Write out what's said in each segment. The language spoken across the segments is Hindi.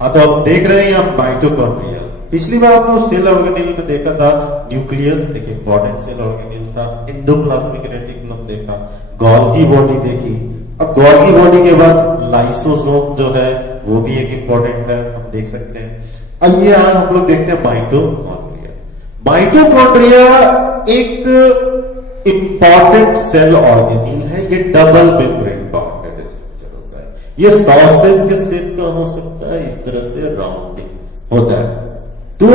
हाँ, तो आप देख रहे हैं यहाँ माइटोकॉन्ड्रिया। पिछली बार आपने सेल ऑर्गेनेल में देखा था न्यूक्लियस, एक इंपॉर्टेंट सेल ऑर्गेनेल था। एंडोप्लाज्मिक रेटिकुलम देखा, गोल्गी बॉडी देखी। अब गोल्गी बॉडी के बाद लाइसोसोम जो है वो भी एक इंपॉर्टेंट है, हम देख सकते हैं। अब ये हम लोग देखते हैं माइटोकॉन्ड्रिया। माइटोकॉन्ड्रिया एक इंपॉर्टेंट सेल ऑर्गेनेल है। ये डबल मेम्ब्रेन बाउंडेड स्ट्रक्चर होता है। ये सॉसेज के शेप का हो सकता है, इस तरह से राउंडिंग होता है। तो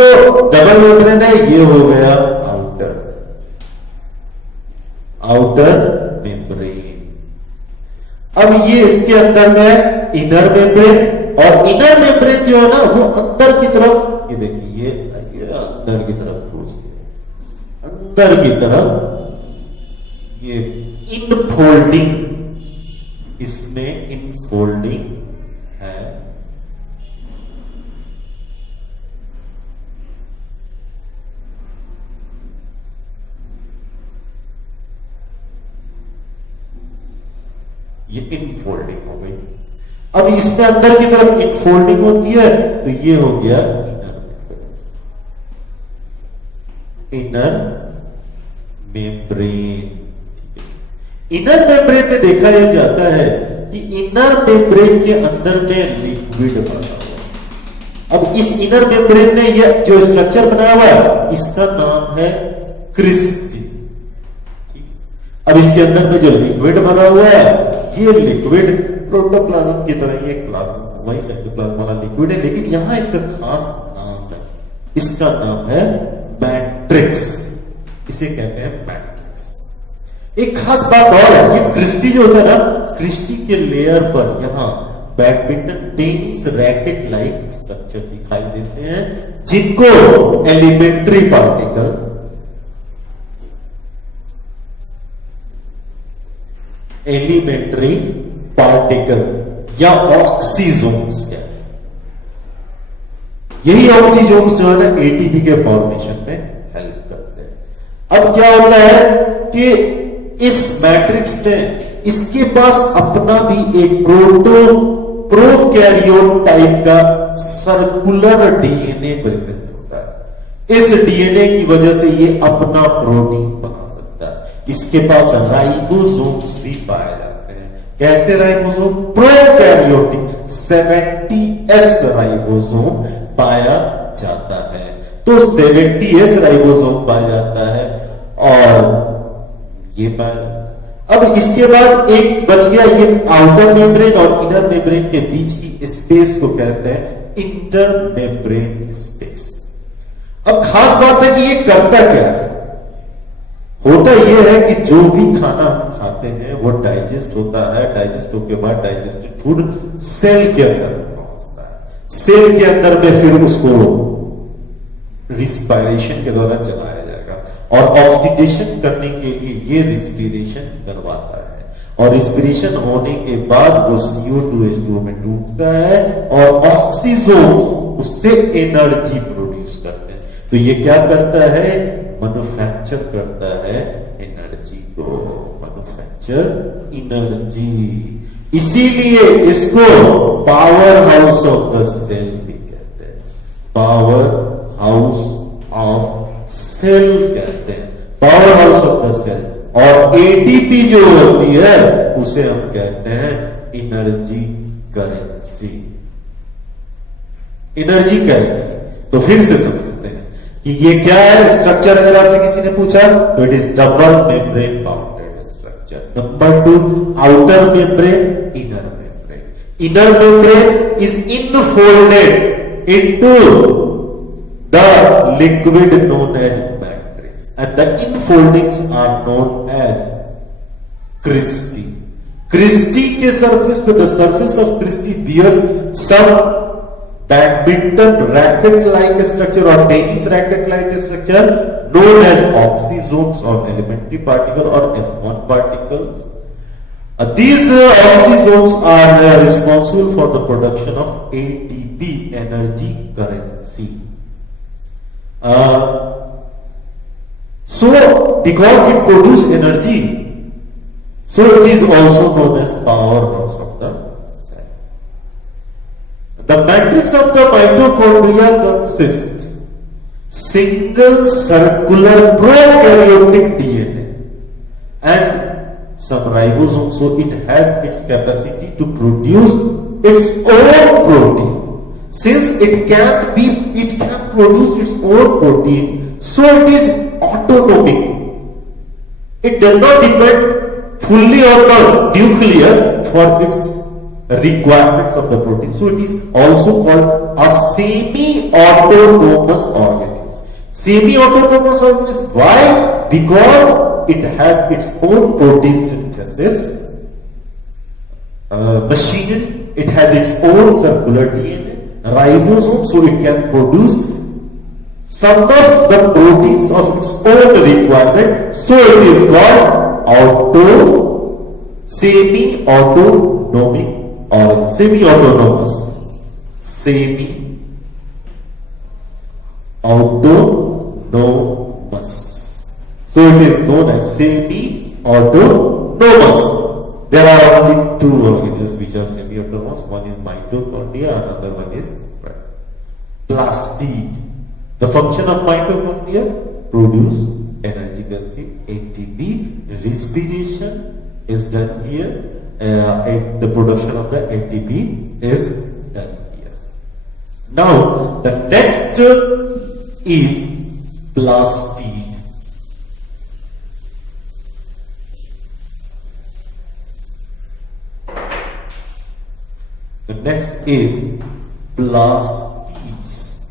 डबल मेम्ब्रेन है, ये हो गया आउटर मेम्ब्रेन। अब ये इसके अंदर में इनर मेम्ब्रेन, और इनर मेम्ब्रेन जो है ना वो अंदर की तरफ, ये देखिए ये अंदर की तरफ खोज गया, अंदर की तरफ ये इनफोल्डिंग, इसमें इनफोल्डिंग है। ये इनफोल्डिंग हो गई। अब इसमें अंदर की तरफ इनफोल्डिंग होती है, तो ये हो गया इनर मेम्ब्रेन। इनर मेम्ब्रेन में देखा यह जाता है कि इनर मेम्ब्रेन के अंदर में लिक्विड बना हुआ। अब इस इनर मेम्ब्रेन में यह जो स्ट्रक्चर बनाया हुआ है, इसका नाम है क्रिस्टी। अब इसके अंदर में जो लिक्विड बना हुआ है, ये लिक्विड प्रोटोप्लाज्म की तरह ये प्लाज्मा, वही साइटोप्लाज्म वाला लिक्विड है, लेकिन यहां इसका खास नाम है। इसका नाम है मैट्रिक्स। इसे कहते हैं मैट्रिक्स। एक खास बात और है, ये क्रिस्टी जो होता है ना, क्रिस्टी के लेयर पर यहां badminton tennis racket like structure दिखाई देते हैं, जिनको एलिमेंट्री पार्टिकल, एलिमेंट्री पार्टिकल या ऑक्सीजोम्स कहते हैं। यही ऑक्सीजोम्स जो है ना एटीपी के फॉर्मेशन में हेल्प करते हैं। अब क्या होता है कि इस मैट्रिक्स में इसके पास अपना भी एक प्रोकैरियोट टाइप का सर्कुलर डीएनए प्रेजेंट होता है। इस डीएनए की वजह से ये अपना प्रोटीन बना सकता है। इसके पास राइबोसोम्स भी पाए जाते हैं। कैसे राइबोसोम? प्रोकैरियोटिक 70S राइबोसोम पाया जाता है। तो 70S राइबोसोम पाया जाता है और ये पाया जाता है। अब इसके बाद एक बच गया, ये आउटर मेम्ब्रेन और इनर मेम्ब्रेन के बीच की स्पेस को कहते हैं इंटर मेम्ब्रेन स्पेस। अब खास बात है कि ये करता क्या है? होता यह है कि जो भी खाना हम खाते हैं वो डाइजेस्ट होता है। डाइजेस्ट होने के बाद डाइजेस्टेड फूड सेल के अंदर पहुंचता है। सेल के अंदर में फिर उसको रिस्पायरेशन के द्वारा चलाया जाएगा और ऑक्सीडेशन करने के लिए ये रिस्पिरेशन करवाता है। और रिस्पिरेशन होने के बाद वो CO2H2O में टूटता है और ऑक्सीजोन्स उससे एनर्जी प्रोड्यूस करते हैं। तो ये क्या करता है? मैन्युफैक्चर करता है एनर्जी को, मैन्युफैक्चर एनर्जी। इसीलिए इसको power house of the cell भी कहते हैं। पावर हाउस ऑफ सेल कहते हैं, power house of the cell. और एटीपी जो होती है उसे हम कहते हैं एनर्जी करेंसी। Energy currency. तो फिर से समझते हैं कि ये क्या है स्ट्रक्चर। अगर आपसे किसी ने पूछा तो it is double membrane bounded structure. Number 2, outer membrane, inner membrane. Inner membrane is infolded into the liquid known as matrix and the infoldings are known as cristae. Cristae के सरफेस पे, the surface of cristae bears some badminton racket like structure और tennis racket like structure known as oxysomes or elementary particle or F1 particles. These oxysomes are responsible for the production of ATP, energy currency. So because it produces energy, so it is also known as powerhouse of the cell. The matrix of the mitochondria consists single circular prokaryotic DNA and some ribosomes, so it has its capacity to produce its own protein. Since it can produce its own protein, so it is autonomic. It does not depend fully on the nucleus for its requirements of the protein. So it is also called a semi-autonomous organism. Semi-autonomous organism. Why? Because it has its own protein synthesis machinery. It has its own circular DNA, ribosome, so it can produce some of the proteins of its own requirement. So it is called semi-autonomic or semi-autonomous. Semi-autonomous. So it is known as semi-autonomous. There are only two organisms which are semi-autonomous. One is mitochondria, another one is plastid. The function of mitochondria: produce energy, ATP. Respiration is done here. The production of the ATP is done here. Now the next is plastid. The next is plastids.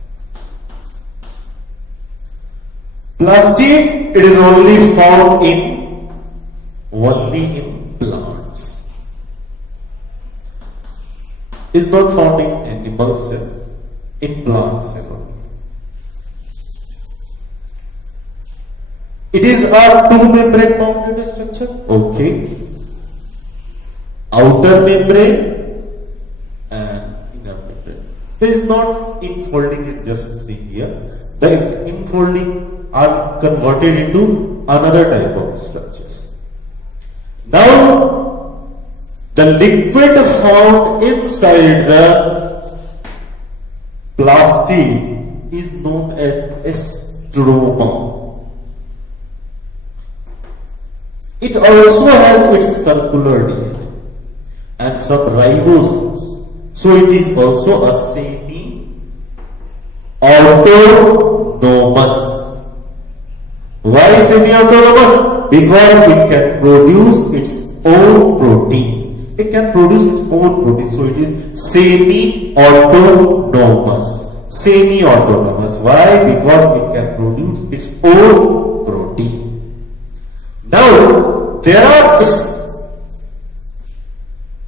Plastid, it is only found in plants. It is not found in animal cell, in plant cell only. It is a two-membrane bounded structure. Okay. Outer membrane and inner membrane. There is not infolding, is just seen here. The infolding are converted into another type of structures. Now, the liquid found inside the plastid is known as stroma. It also has its circular DNA and some ribosomes. So it is also a semi-autonomous. Why semi-autonomous? Because it can produce its own protein. It can produce its own protein. So it is semi-autonomous. Semi-autonomous. Why? Because it can produce its own protein. Now, there are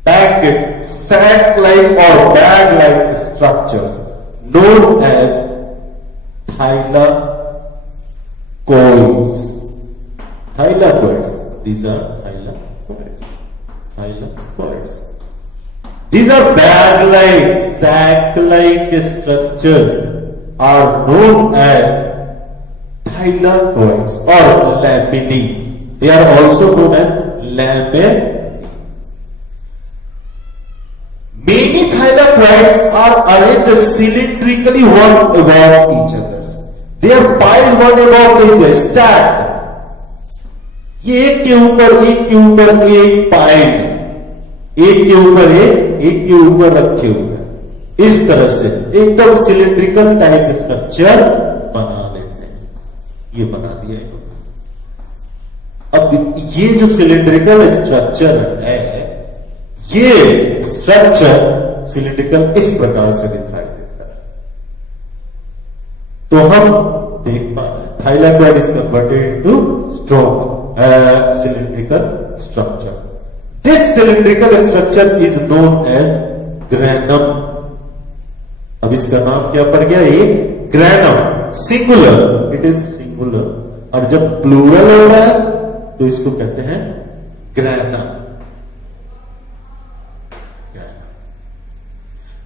packets, sac-like or bag-like structures known as thylakoids. Thylakoids. These are thylakoids. These are bag-like, sac-like structures are known as thylakoids or lamellae. They are also known as lamellae. Many thylakoids are arranged cylindrically one above each other. They are piled one above the other, stacked. ये एक के ऊपर एक पाइल्ड, एक के ऊपर रखे हुए, इस तरह से एकदम सिलिंड्रिकल टाइप स्ट्रक्चर बना लेते हैं. ये बना दिया इन्होंने. अब ये जो सिलिंड्रिकल स्ट्रक्चर है, ये स्ट्रक्चर सिलिंड्रिकल इस प्रकार से दिखाई देता है. तो हम देख पा रहे हैं thylakoid is converted into stroma, cylindrical structure. This cylindrical structure is known as granum. अब इसका नाम क्या पड़ गया? एक granum. Singular, it is singular. और जब प्लूरल होता है तो इसको कहते हैं granum.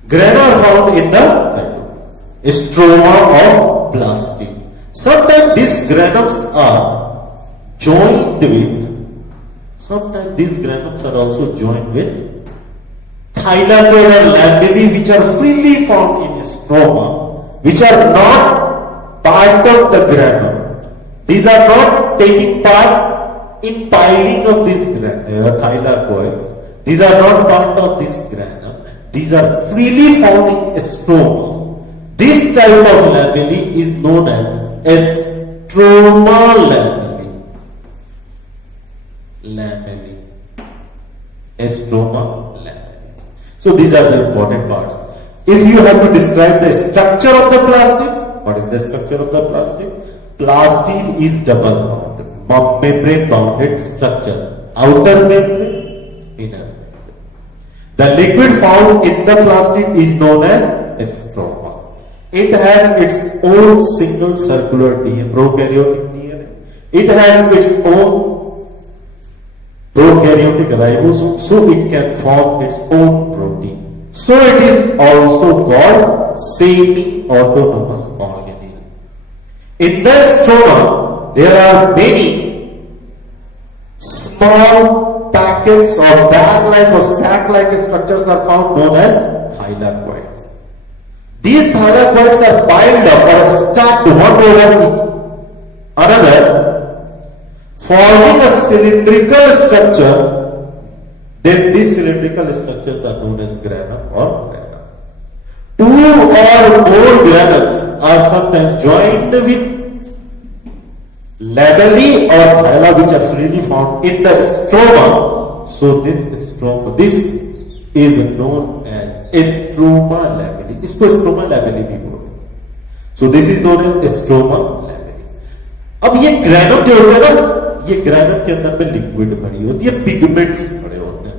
Grana are found in the stroma of plastid. Sometimes these granums are joined with, sometimes these granums are also joined with thylakoid and lamellae which are freely found in stroma, which are not part of the granum. These are not taking part in piling of these thylakoids. These are not part of this granum. These are freely found in stroma. This type of lamellae is known as stroma lamellae. Stroma lamellae. So these are the important parts. If you have to describe the structure of the plastid, what is the structure of the plastid? Plastid is double membrane bounded structure. Outer membrane, inner membrane. The liquid found in the plastid is known as stroma. It has its own single circular DNA, prokaryotic DNA. It has its own prokaryotic ribosome, so it can form its own protein. So it is also called semi-autonomous organelle. In the stroma, there are many small packets or bag-like or sac-like structures are found known as thylakoids. These thylakoids are piled up or stacked one over each another, forming a cylindrical structure. Then these cylindrical structures are known as granum or granum. Two or more granums are sometimes joined with lamellae or thyla which are freely found in the stroma. So this is known as stroma lamellae. इसको stroma lamellae भी बोलते हैं. So this is known as stroma lamellae. अब ये ग्रैनम जो होता है ना, ये ग्रैनम के अंदर में लिक्विड भरी होती है, पिगमेंट्स भरे होते हैं.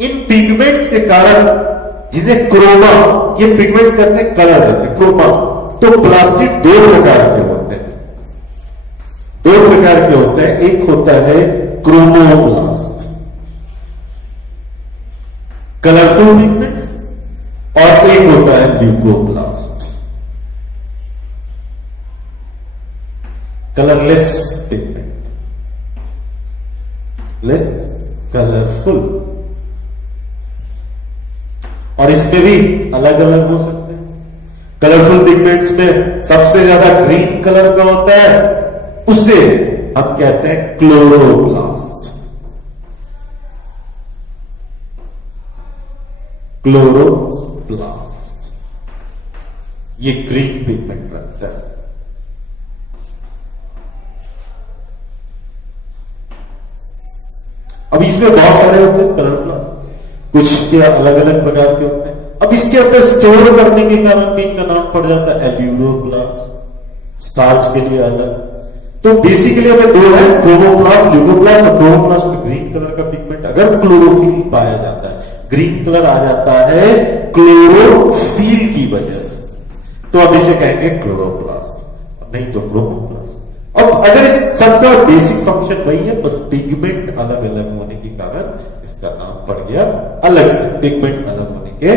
इन पिगमेंट्स के कारण जिसे क्रोमा, ये पिगमेंट्स कहते हैं कलर देते हैं, क्रोमा. तो प्लास्टिड दो प्रकार के होते हैं. एक होता है क्रोमोप्लास्ट, कलरफुल पिगमेंट्स, और एक होता है leucoplast, colourless pigment, less colourful. और इसमें भी अलग अलग हो सकते हैं. कलरफुल पिगमेंट्स में सबसे ज्यादा ग्रीन कलर का होता है, उसे हम कहते हैं क्लोरोप्लास्ट. क्लोरोप्लास्ट ये ग्रीन पिगमेंट रखता है. अब इसमें बहुत सारे होते हैं कलरप्लास्ट, कुछ के अलग अलग प्रकार के होते हैं. अब इसके अंदर स्टोर करने के कारण भी इनका नाम पड़ जाता है एल्यूरोप्लास्ट, स्टार्च के लिए अलग. तो बेसिकली हमें दो है, क्रोमोप्लास्ट, ल्यूकोप्लास्ट. और क्रोमोप्लास्ट में ग्रीन कलर का पिगमेंट अगर क्लोरोफिल पाया जाता है, ग्रीन कलर आ जाता है क्लोरोफिल की वजह से, तो अब इसे कहेंगे क्लोरोप्लास्ट, नहीं तो क्रोमोप्लास्ट. अब अगर इस सबका बेसिक फंक्शन वही है, बस पिगमेंट अलग अलग होने के कारण इसका नाम पड़ गया अलग से, पिगमेंट अलग होने के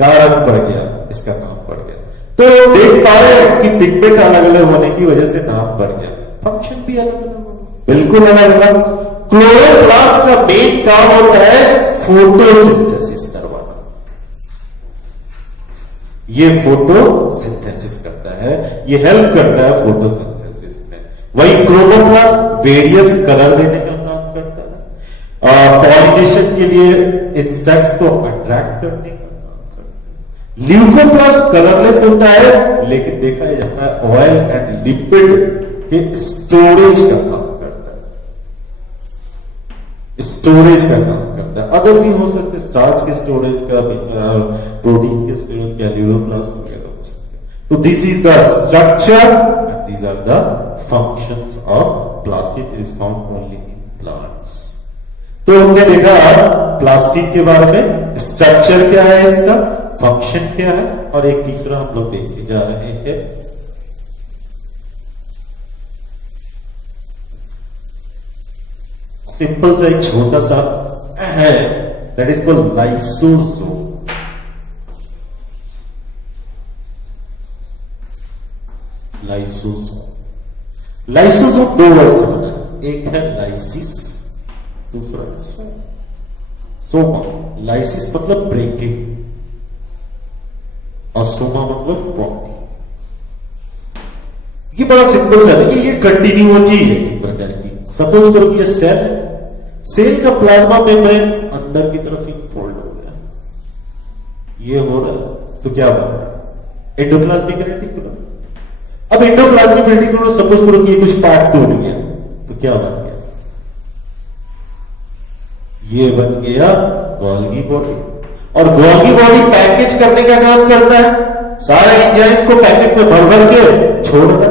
कारण पड़ गया, इसका नाम पड़ गया. तो देख पा रहे हैं कि पिगमेंट अलग अलग होने की वजह से नाम पड़ गया, फंक्शन भी अलग अलग, बिल्कुल अलग अलग. क्लोरोप्लास्ट का मेन काम होता है फोटोसिंथेसिस करवाना. ये फोटोसिंथेसिस करता है, ये हेल्प करता है फोटोसिंथेसिस में. वही क्रोमोप्लास्ट वेरियस कलर देने का काम करता है, पॉलिनेशन के लिए इंसेक्ट्स को अट्रैक्ट करने का काम करता है. ल्यूकोप्लास्ट कलरलेस होता है, लेकिन देखा जाता है ऑयल एंड लिपिड के स्टोरेज का काम करता है, स्टोरेज का काम करता है. अदर भी हो सकते, स्टार्च के स्टोरेज का, प्रोटीन के स्टोरेज का, ल्यूकोप्लास्ट वगैरह हो सकते. तो this is the structure and these are the functions of plastid. It is found only in plants. तो हमने देखा प्लास्टिड के बारे में, स्ट्रक्चर क्या है इसका, फंक्शन क्या है, और एक तीसरा हम लोग देखते जा रहे हैं सिंपल सा एक छोटा सा है, that is called lysosome. Lysosome दो वर्ड से बना, एक है लाइसिस, दूसरा है सोमा, लाइसिस मतलब ब्रेकिंग और सोमा मतलब बॉडी। ये बड़ा सिंपल सा है कि ये कंटिन्यूटी है एक प्रकार की। सपोज करो कि ये सेल है, सेल का प्लाज्मा मेम्ब्रेन अंदर की तरफ इनफोल्ड हो गया, ये हो रहा है तो क्या बन रहा है? Endoplasmic reticulum. अब एंडोप्लाज्मिक रेटिकुलम सपोज करो कि ये कुछ पार्ट टूट गया तो क्या बन गया? ये बन गया गोल्गी बॉडी। और गोल्गी बॉडी पैकेज करने का काम करता है, सारे एंजाइम को पैकेट में भर भर के छोड़ना,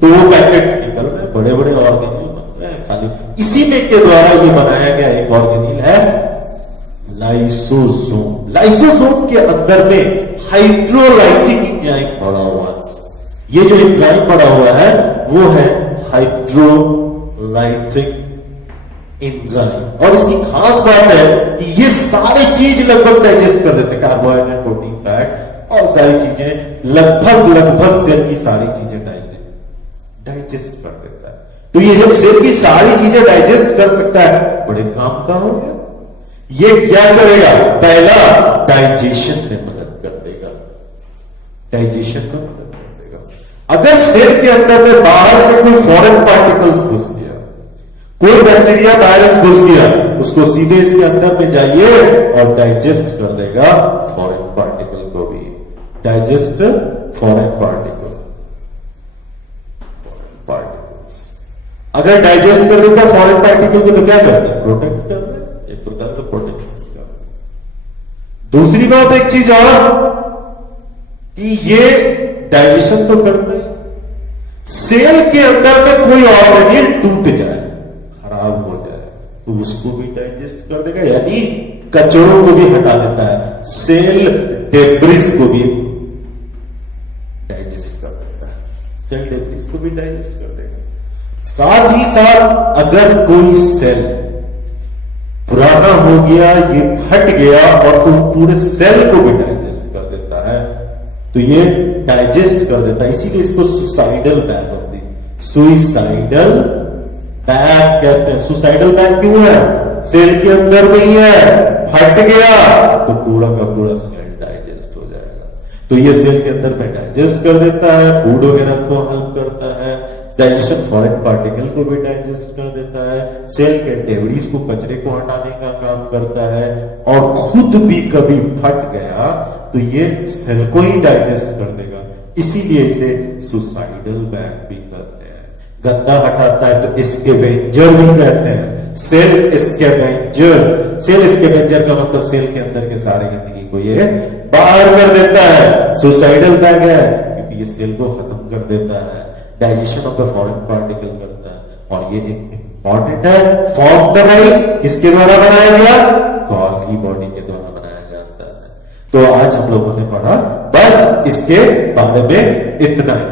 तो वो पैकेट्स निकल रहे हैं, बड़े बड़े ऑर्गेनिल बन रहे हैं खाली इसी में के द्वारा। ये बनाया गया एक ऑर्गेनिल है लाइसोसोम। लाइसोसोम के अंदर में हाइड्रोलाइटिक एंजाइम पड़ा हुआ है। ये जो एंजाइम पड़ा हुआ है वो है हाइड्रोलाइटिक एंजाइम। और इसकी खास बात है कि ये सारी चीज लगभग डाइजेस्ट कर देते हैं, कार्बोहाइड्रेट, प्रोटीन, फैट और सारी चीजें लगभग सेल की सारी चीजें डाइजेस्ट कर देता है। तो ये जब सेल की सारी चीजें डाइजेस्ट कर सकता है, बड़े काम का हो गया। ये क्या करेगा? पहला, डाइजेशन में मदद कर देगा, डाइजेशन में मदद कर देगा। अगर सेल के अंदर में बाहर से कोई फॉरेन पार्टिकल्स घुस गया, कोई बैक्टीरिया वायरस घुस गया, उसको सीधे इसके अंदर में जाइए और डाइजेस्ट कर देगा फॉरेन पार्टिकल को भी। Digest foreign particles. अगर डाइजेस्ट कर देता फॉरेन पार्टिकल को तो क्या करता है? प्रोटेक्ट कर रहा है, एक प्रकार का प्रोटेक्शन कर रहा है। दूसरी बात एक चीज और कि ये डाइजेशन तो करता है, सेल के अंदर में कोई ऑर्गेनिल टूट जाए, खराब हो जाए, तो उसको भी डाइजेस्ट कर देगा, यानी कचरों को भी हटा देता है, सेल डेब्रिस को भी डाइजेस्ट कर देता है, सेल डेब्रिस को भी डाइजेस्ट कर देगा। साथ ही साथ अगर कोई सेल पुराना हो गया, ये फट गया और तो पूरे सेल को भी डाइजेस्ट कर देता है, तो ये डाइजेस्ट कर देता है। इसीलिए इसको सुसाइडल बैग होती है, सुसाइडल बैग कहते हैं। सुसाइडल बैग क्यों है? सेल के अंदर नहीं है, फट गया तो पूरा का पूरा सेल डाइजेस्ट हो जाएगा। तो ये सेल के अंदर में डाइजेस्ट कर देता है, फूड वगैरह को हेल्प करता है, डाइजेशन फॉरेन पार्टिकल को भी डाइजेस्ट कर देता है, सेल के डेब्रिस को, कचरे को हटाने का काम करता है, और खुद भी कभी फट गया तो ये सेल को ही डाइजेस्ट कर देगा। इसीलिए इसे सुसाइडल बैग भी कहते हैं। गंदा हटाता है तो स्कैवेंजर भी कहते हैं, सेल स्कैवेंजर्स। सेल स्कैवेंजर का मतलब सेल के अंदर के सारे गंदगी को ये बाहर कर देता है। सुसाइडल बैग है क्योंकि ये सेल को खत्म कर देता है, digestion of the foreign particle करता है। और ये एक इंपॉर्टेंट है, फॉर्म बनाई किसके द्वारा बनाया गया? गोल्गी बॉडी के द्वारा बनाया जाता है। तो आज हम लोगों ने पढ़ा, बस इसके बारे में इतना ही।